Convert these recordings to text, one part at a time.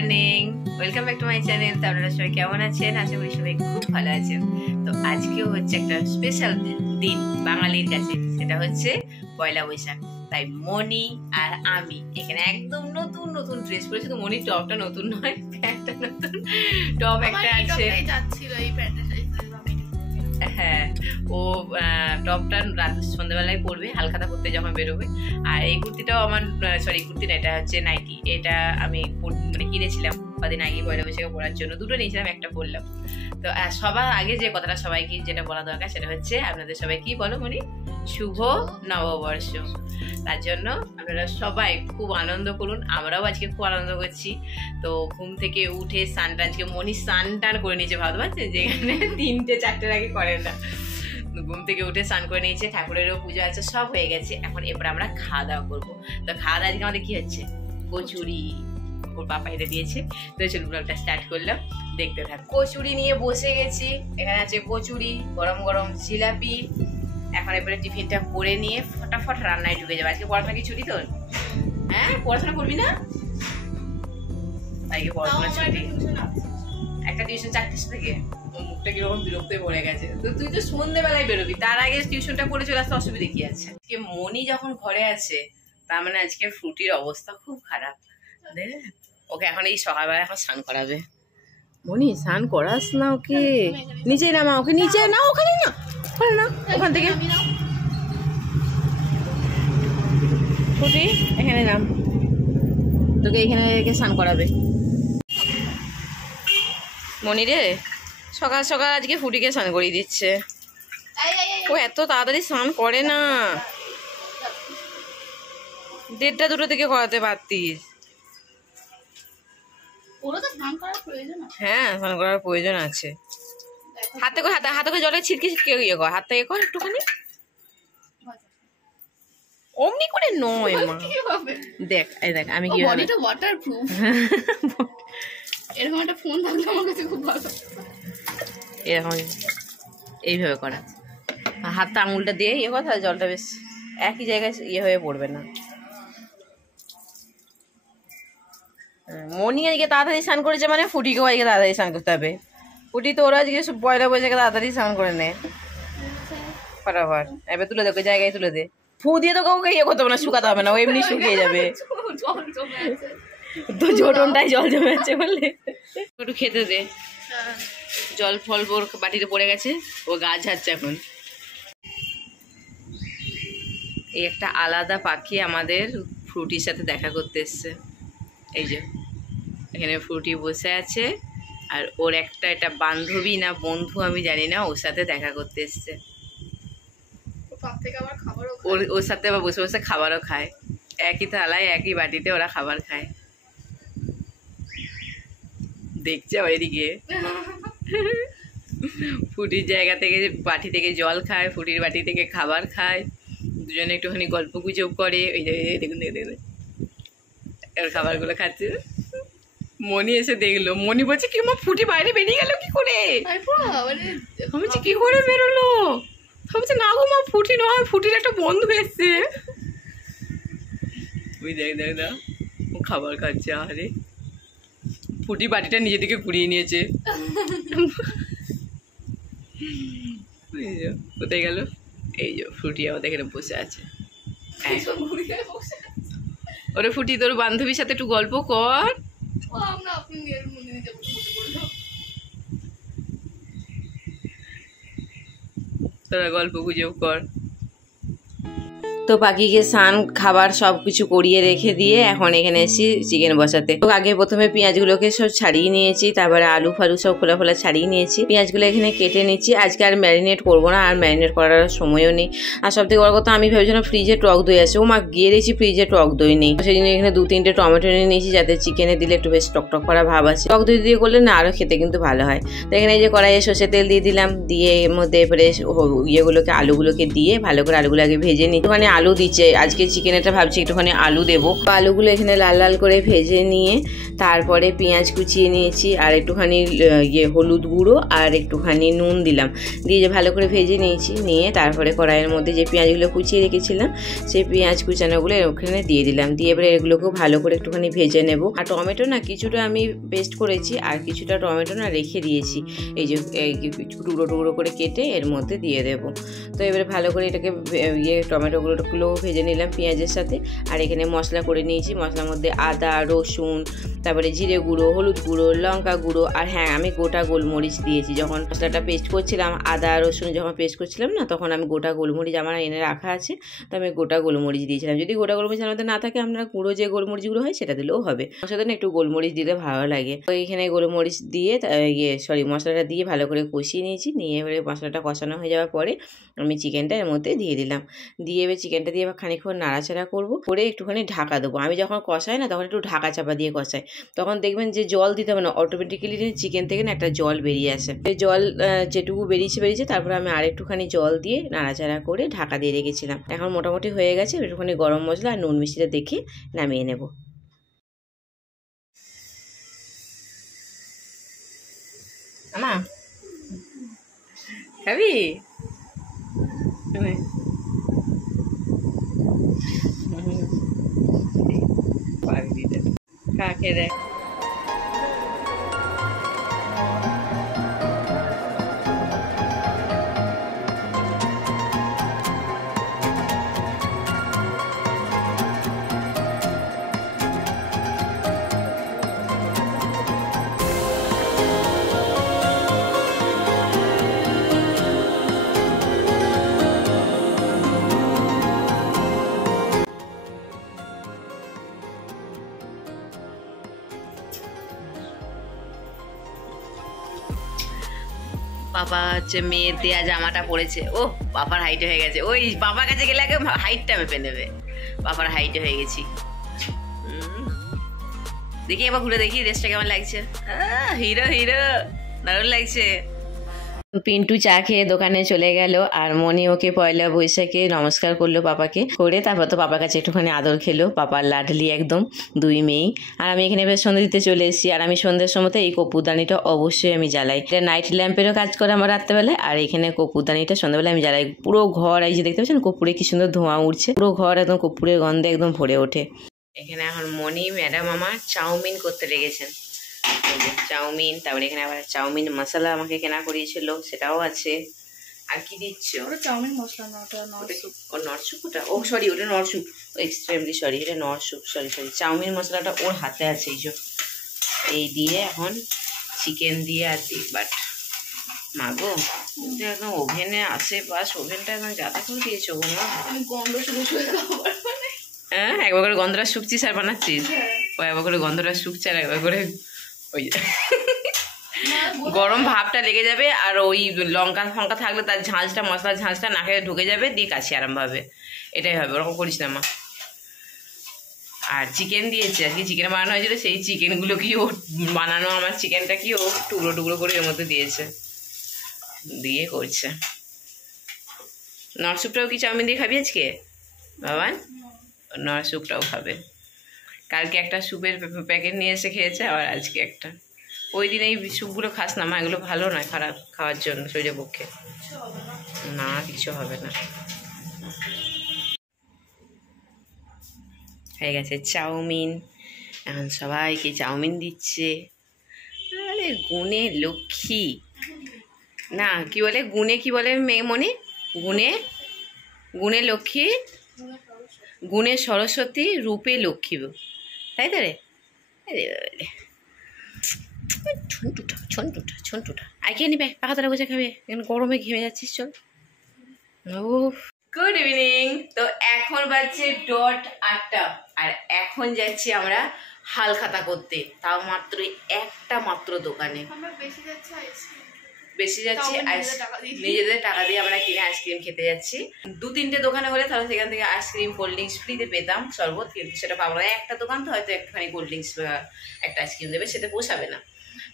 Morning, welcome back to my channel. তো আপনারা সবাই কেমন আছেন? আশা করি সবাই খুব ভালো আছেন। তো আজকেও হচ্ছে একটা স্পেশাল দিন বাঙালির কাছে, সেটা হচ্ছে পয়লা বৈশাখ। তাই মনি আর আমি এখানে একদম নতুন নতুন ড্রেস পরেছি। তো মনির টপটা নতুন নয়, প্যান্টটা নতুন, টপ একটা আছে। হ্যাঁ, ও টপটা রাত সন্ধ্যাবেলায় পরবে, হালখাতা পরতে যখন বেরোবে। আর এই কুর্তিটাও আমার, সরি কুর্তি না, এটা হচ্ছে নাইটি। এটা আমি মানে কিনেছিলাম কদিন আগে পয়লা বৈশাখে পরার জন্য। দুটো নিয়েছিলাম, একটা পরলাম। তো সবার আগে যে কথাটা সবাইকে যেটা বলা দরকার সেটা হচ্ছে আপনাদের সবাই কি বলো মনি? শুভ নববর্ষ। তার জন্য আপনারা সবাই খুব আনন্দ করুন, আমরাও আজকে খুব আনন্দ করছি। তো ঘুম থেকে উঠে স্নান টান, আজকে মনি স্নান টান করে নিয়েছে, ভাবতে পারছেন যেখানে 3-4টার আগে করেন না। ঘুম থেকে উঠে স্নান করে নিয়েছে, ঠাকুরেরও পুজো আছে, সব হয়ে গেছে। এখন এরপর আমরা খাওয়া দাওয়া করবো। তো খাওয়া দাওয়া আজকে আমাদের কি হচ্ছে? কচুরি। ওর পাপা এটা দিয়েছে। তো চলুন ব্লগটা স্টার্ট করলাম, দেখতে থাক। কচুরি নিয়ে বসে গেছি। এখানে আছে কচুরি, গরম গরম জিলাপি। এখন এবারে টিফিনটা করে নিয়ে ফটাফট রান্নায় ঢুকে যাবে। আজকে পড়াশোনা কি ছুটি তোর? হ্যাঁ, পড়াশোনা করবি না? আজকে পড়াশোনা ছুটি। একটা টিউশন 4টের থেকে। মুখটা কিরকম বিরক্ত পড়ে গেছে। তো তুই তো সন্ধ্যেবেলায় বেরোবি, তার আগে টিউশনটা করে চলে আসতে অসুবিধা কি আছে? আজকে মনি যখন ঘরে আছে, তার মানে আজকে ফ্রুটির অবস্থা খুব খারাপ। ওকে এখন এই সকালবেলা এখন স্নান করাবে। মনি স্নান করাস না ওকে, নিচে নামা ওকে, নিচে না, ওখানে না, ওখানে না, ওখান থেকে ফ্রুটি এখানে নাম, তোকে এখানে রেখে স্নান করাবে। মনি রে, সকাল সকাল আজকে ফুটিকে স্নান করিয়ে দিচ্ছে। ও এত তাড়াতাড়ি স্নান করে না, 1:30-2টো থেকে করাতে পারতিস। হ্যাঁ, স্নান করার প্রয়োজন আছে। হাতে করে জলে ছিটকে ছিটকে ইয়ে কর, হাত থেকে কর একটুখানি। অমনি করে নয় মা, দেখ এই দেখ আমি কি এরকম একটা ফোন থাকলে আমার কাছে খুব ভালো। এরকম এইভাবে করা, হাতটা আঙুলটা দিয়ে ইয়ে কথা, জলটা বেশ একই জায়গায় ইয়ে হয়ে পড়বে না। মনি আজকে তাড়াতাড়ি স্নান করেছে, মানে ফুটিকেও আজকে তাড়াতাড়ি স্নান করতে হবে। ফুটি তো ওরা আজকে পয়লা বৈশাখে তাড়াতাড়ি স্নান করে নেয় ফটাফট। এবার তুলে দে, জায়গায় তুলে দে। ফু দিয়ে তো কাউকে ইয়ে করতে হবে না, শুকাতে হবে না, ও এমনি শুকিয়ে যাবে। তো জোটনটাই জল জমে আছে বললে, একটু খেতে দে। জল ফল ওর বাটিতে পড়ে গেছে, ও গা ঝাড়ছে এখন। এই একটা আলাদা পাখি আমাদের ফ্রুটির সাথে দেখা করতে এসছে। এই যে এখানে ফ্রুটি বসে আছে, আর ওর একটা এটা বান্ধবী না বন্ধু আমি জানি না, ওর সাথে দেখা করতে এসছে। ওর সাথে আবার বসে বসে খাবারও খায়, একই থালায় একই বাটিতে ওরা খাবার খায়। দেখছে এদিকে ফুটির জায়গা থেকে বাটি থেকে জল খায়, ফুটির বাটি থেকে খাবার খায়, দুজনে একটুখানি গল্প গুজব করে। ওই যে দেখুন দেখুন এর খাবারগুলো খাচ্ছে। মনি এসে দেখলো, মনি বলছে কি মা ফুটি বাইরে বেরিয়ে গেল কি করে? আমি বলছি কি করে বেরোলো? ভাবছে না গো মা, ফুটি নয়, ফুটির একটা বন্ধু এসছে। ওই দেখ দেখ দেখ, ও খাবার খাচ্ছে। আরে ফুটি বাটিটা নিজে থেকে কুড়িয়ে নিয়েছে। কোথায় গেল? এই যে ফুটি আমাদের এখানে বসে আছে। ওরে ফুটি, তোর বান্ধবীর সাথে একটু গল্প কর। তোরা গল্প গুজব কর। তো পাখিকে স্নান খাবার সব কিছু করিয়ে রেখে দিয়ে এখন এখানে এসেছি চিকেন বসাতে। তো আগে প্রথমে পেঁয়াজগুলোকে সব ছাড়িয়ে নিয়েছি, তারপরে আলু ফালু সব খোলা খোলা ছাড়িয়ে নিয়েছি। পেঁয়াজগুলো এখানে কেটে নিচ্ছি। আজকে আর ম্যারিনেট করবো না, আর ম্যারিনেট করার সময়ও নেই। আর সব থেকে বড় কথা, আমি ভেবেছিলাম ফ্রিজে টক দই আছে, ও মা গিয়ে দেখছি ফ্রিজে টক দই নেই। সেই জন্য এখানে 2-3টে টমেটো নিয়ে নিয়েছি, যাতে চিকেনে দিলে একটু বেশ টকটক করা ভাব আছে। টক দই দিয়ে করলে না আরও খেতে কিন্তু ভালো হয়। তো এখানে এই যে কড়াইয়ে সর্ষে তেল দিয়ে দিলাম, দিয়ে এর মধ্যে এবারে ইয়েগুলোকে আলুগুলোকে দিয়ে ভালো করে আলুগুলো আগে ভেজে নিই। ওখানে আলু দিচ্ছে, আজকে চিকেনেটা ভাবছি একটুখানি আলু দেবো। আলুগুলো এখানে লাল লাল করে ভেজে নিয়ে তারপরে পেঁয়াজ কুচিয়ে নিয়েছি, আর একটুখানি হলুদ গুঁড়ো আর একটুখানি নুন দিলাম, দিয়ে ভালো করে ভেজে নিয়েছি। নিয়ে তারপরে কড়াইয়ের মধ্যে যে পেঁয়াজগুলো কুচিয়ে রেখেছিলাম সেই পেঁয়াজ কুচানোগুলো ওখানে দিয়ে দিলাম, দিয়ে এবারে এগুলোকেও ভালো করে একটুখানি ভেজে নেব। আর টমেটো না কিছুটা আমি পেস্ট করেছি আর কিছুটা টমেটো না রেখে দিয়েছি, এই যে টুকরো টুকরো করে কেটে এর মধ্যে দিয়ে দেবো। তো এবারে ভালো করে এটাকে টমেটোগুলোগুলোও ভেজে নিলাম পেঁয়াজের সাথে। আর এখানে মশলা করে নিয়েছি, মশলার মধ্যে আদা, রসুন, তারপরে জিরে গুঁড়ো, হলুদ গুঁড়ো, লঙ্কা গুঁড়ো, আর হ্যাঁ আমি গোটা গোলমরিচ দিয়েছি। যখন মশলাটা পেস্ট করছিলাম, আদা রসুন যখন পেস্ট করছিলাম না, তখন আমি গোটা গোলমরিচ আমার এনে রাখা আছে, তো আমি গোটা গোলমরিচ দিয়েছিলাম। যদি গোটা গোলমরিচ আমাদের না থাকে, আপনারা গুঁড়ো যে গোলমরিচগুলো হয় সেটা দিলেও হবে, মশলাটা না একটু গোলমরিচ দিলে ভালো লাগে। তো এইখানে গোলমরিচ দিয়ে মশলাটা দিয়ে ভালো করে কষিয়ে নিয়েছি। নিয়ে এবারে মশলাটা কষানো হয়ে যাওয়ার পরে আমি চিকেনটা এর মধ্যে দিয়ে দিলাম, দিয়ে এবার চিকেনটা দিয়ে খানিকক্ষণ নাড়াচাড়া করবো, করে একটুখানি ঢাকা দেবো। আমি যখন কষাই না তখন একটু ঢাকা চাপা দিয়ে কষাই, তখন দেখবেন যে জল দিতে হবে না, অটোমেটিক্যালি চিকেন থেকে না একটা জল বেরিয়ে আসে। এই জল যেটুকু বেরিয়েছে তারপরে আমি আরেকটুখানি জল দিয়ে নাড়াচাড়া করে ঢাকা দিয়ে রেখেছিলাম। এখন মোটামুটি হয়ে গেছে, একটুখানি গরম মশলা আর নুন মিষ্টিটা দেখে নামিয়ে নেব। আমা খাবি? কাকে দেখ বাবা হচ্ছে মেয়ের দেয়া জামাটা পরেছে, ও বাবার হাইট হয়ে গেছে। ওই বাবার কাছে গেলে আগে হাইটটা মেপে নেবে, বাবার হাইট হয়ে গেছি। দেখি এবার ঘুরে দেখি ড্রেসটা কেমন লাগছে। হিরো হিরো দারুণ লাগছে। পিন্টু চা খেয়ে দোকানে চলে গেল, আর মনি ওকে পয়লা বৈশাখে নমস্কার করলো পাপাকে, করে তারপর তো পাপার কাছে একটুখানি আদর খেলো, পাপার লাডলি একদম দুই মেয়েই। আর আমি এখানে বেশ সন্ধ্যে দিতে চলে এসেছি, আর আমি সন্ধ্যের সময় এই কপুরদানিটা অবশ্যই আমি জ্বালাই। এটা নাইট ল্যাম্পেরও কাজ করে আমার রাত্রেবেলায়, আর এখানে কপুরদানিটা সন্ধ্যাবেলায় আমি জ্বালাই। পুরো ঘর এই যে দেখতে পাচ্ছেন কপুরে কি সুন্দর ধোঁয়া উঠছে, পুরো ঘর একদম কপুরের গন্ধে একদম ভরে ওঠে। এখানে এখন মনি ম্যাডাম আমার চাউমিন করতে লেগেছেন, চাউমিন, তারপরে এখানে আবার চাউমিন মশলা আমাকে কেনা করিয়েছিল, সেটাও আছে। আর কি দিচ্ছ? চাউমিন মশলা না, ওটা নরসুপ। ও নরসুপ, ওটা ও সরি ওটা নরসুপ, এক্সট্রিমলি সরি, এটা নরসুপ, সরি চাউমিন মশলাটা ওর হাতে আছে। এই দিয়ে এখন চিকেন দিয়ে আর দিই, বাট মাগো একদম ওভেনে আশেপাশ ওভেনটা একদম যাতা করে দিয়েছো গো মা। আমি গন্ধ শুধু হ্যাঁ, একবার করে গন্ধটা শুকছিস আর বানাচ্ছিস? ও একবার করে গন্ধটা শুকছে আর একবার করে ওই গরম ভাবটা লেগে যাবে, আর ওই লঙ্কা ফঙ্কা থাকলে তার ঝাঁঝটা, মশলার ঝাঁঝটা নাকে ঢুকে যাবে, দিয়ে কাশি আরাম পাবে। এটাই হবে, ওরকম করিস না মা। আর চিকেন দিয়েছে, আজকে চিকেন বানানো হয়েছিল, সেই চিকেনগুলো কি ও বানানো, আমার চিকেনটা কি ও টুকরো টুকরো করে এর মধ্যে দিয়েছে, দিয়ে করছে। নরসুপটাও কি চাউমিন দিয়ে খাবি আজকে বাবান? নরসুপটাও খাবে। কালকে একটা স্যুপের প্যাকেট নিয়ে এসে খেয়েছে, আবার আজকে একটা। ওই দিন এই স্যুপগুলো খাস না মা, এগুলো ভালো নয়, খারাপ খাওয়ার জন্য শরীরের পক্ষে। না কিছু হবে না। হয়ে গেছে চাউমিন, এখন সবাইকে চাউমিন দিচ্ছে। আরে গুণে লক্ষ্মী না, কি বলে গুণে, কি বলে মেয়ে মনে, গুণে গুণে লক্ষ্মী, গুণে সরস্বতী, রূপে লক্ষ্মী, তাই তো রে? ছন্টুটা আর কে নিবে, পাখাতলা বসে খাবে, এখন গরমে ঘেমে যাচ্ছিস, চল। ও গুড ইভিনিং। তো এখন বাজছে ডট 8টা, আর এখন যাচ্ছি আমরা হালখাতা করতে, তাও মাত্র একটা মাত্র দোকানে। বেশি যাচ্ছি নিজেদের টাকা দিয়ে আমরা কিনে আইসক্রিম খেতে যাচ্ছি। 2-3টে দোকানে হলে তাহলে সেখান থেকে আইসক্রিম কোল্ড ড্রিঙ্কস ফ্রিতে পেতাম, শরবত, কিন্তু সেটা পাবো না। একটা দোকান তো হয়তো একটুখানি কোল্ড ড্রিঙ্কস একটা আইসক্রিম দেবে, সেটা পোষাবে না।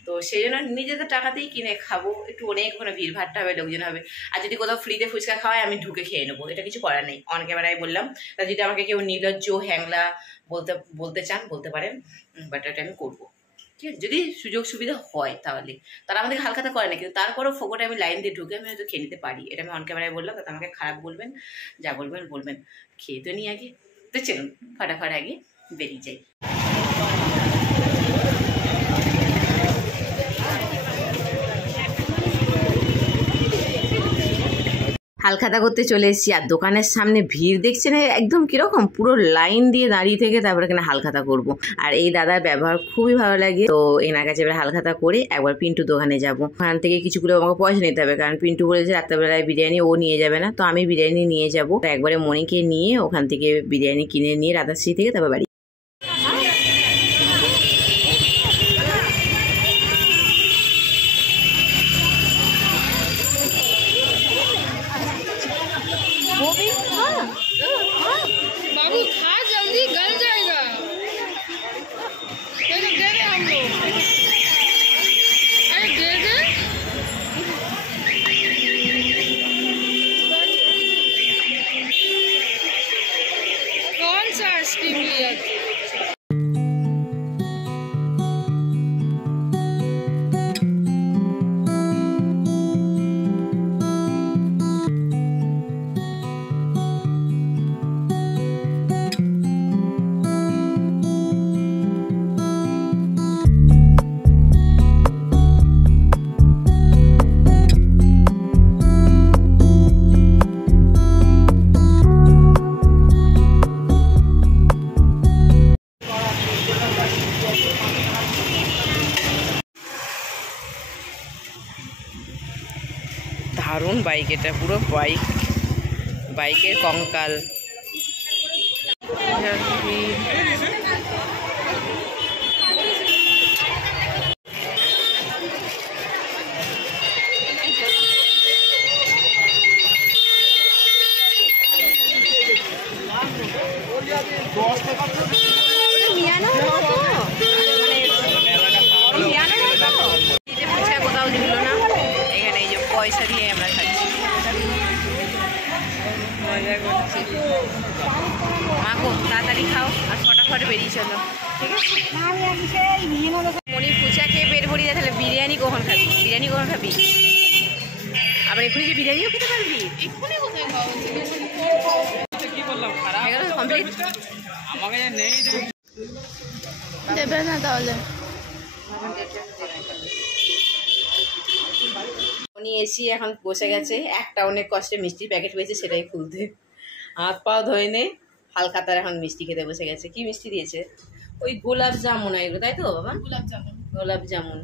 তো সেই জন্য নিজেদের টাকাতেই কিনে খাবো, একটু অনেক ওখানে ভিড়ভাড়টা হবে, লোকজন হবে। আর যদি কোথাও ফ্রিতে ফুচকা খাওয়ায় আমি ঢুকে খেয়ে নেবো, এটা কিছু করার নেই। অন ক্যামেরায় বললাম, তা যদি আমাকে কেউ নির্লজ্জ হ্যাংলা বলতে চান বলতে পারেন, বাট এটা আমি করবো, ঠিক আছে? যদি সুযোগ সুবিধা হয় তাহলে। তারা আমাদেরকে হালখাতা করে না, কিন্তু তারপরও ফোকটে আমি লাইন দিয়ে ঢুকে আমি হয়তো খেয়ে নিতে পারি, এটা আমি অন ক্যামেরায় বললাম। তাতে আমাকে খারাপ বলবেন, যা বলবেন, খেয়ে তো নিই আগে। তো চলুন ফাটাফাট আগে বেরিয়ে যাই। হালখাতা করতে চলে এসেছি, আর দোকানের সামনে ভিড় দেখছেন একদম কিরকম, পুরো লাইন দিয়ে দাঁড়িয়ে থেকে তারপরে এখানে হালখাতা করব। আর এই দাদার ব্যবহার খুবই ভালো লাগে। তো এনার কাছে এবার হালখাতা করে একবার পিন্টু দোকানে যাব, ওখান থেকে কিছুগুলো আমাকে পয়সা নিতে হবে, কারণ পিন্টু বলেছে রাত্রেবেলায় বিরিয়ানি ও নিয়ে যাবে না, তো আমি বিরিয়ানি নিয়ে যাব। তো একবারে মনিকে নিয়ে ওখান থেকে বিরিয়ানি কিনে নিয়ে রাধাশ্রী থেকে তারপর বাড়ি। बाबू खा जल्दी गल जाएगा। दे दे हम लोग, अरे दे दे। कौन सा आइसक्रीम लिया? দারুণ বাইক, এটা পুরো বাইকের কঙ্কাল। কোথাও দিল না, এখানে এই যে পয়সা দিয়ে আমরা খাচ্ছি, মজা করছি। মাগো তাড়াতাড়ি খাও আর ফটাফট বেরিয়ে চলো, ঠিক আছে? মনি ফুচা খেয়ে পেট ভরিয়ে যায়, তাহলে বিরিয়ানি কখন খাবি? আবার এক্ষুনি যে বিরিয়ানিও খেতে পারবি? কমপ্লিট দেবে না তাহলে। উনি এসি এখন বসে গেছে, একটা অনেক কষ্টে মিষ্টির প্যাকেট পেয়েছে সেটাই খুলতে, হাত পাও ধোয় নে, হালখাতার এখন মিষ্টি খেতে বসে গেছে। কি মিষ্টি দিয়েছে? ওই গোলাপ জামুন এগুলো, তাই তো বাবা? গোলাপ জামুন।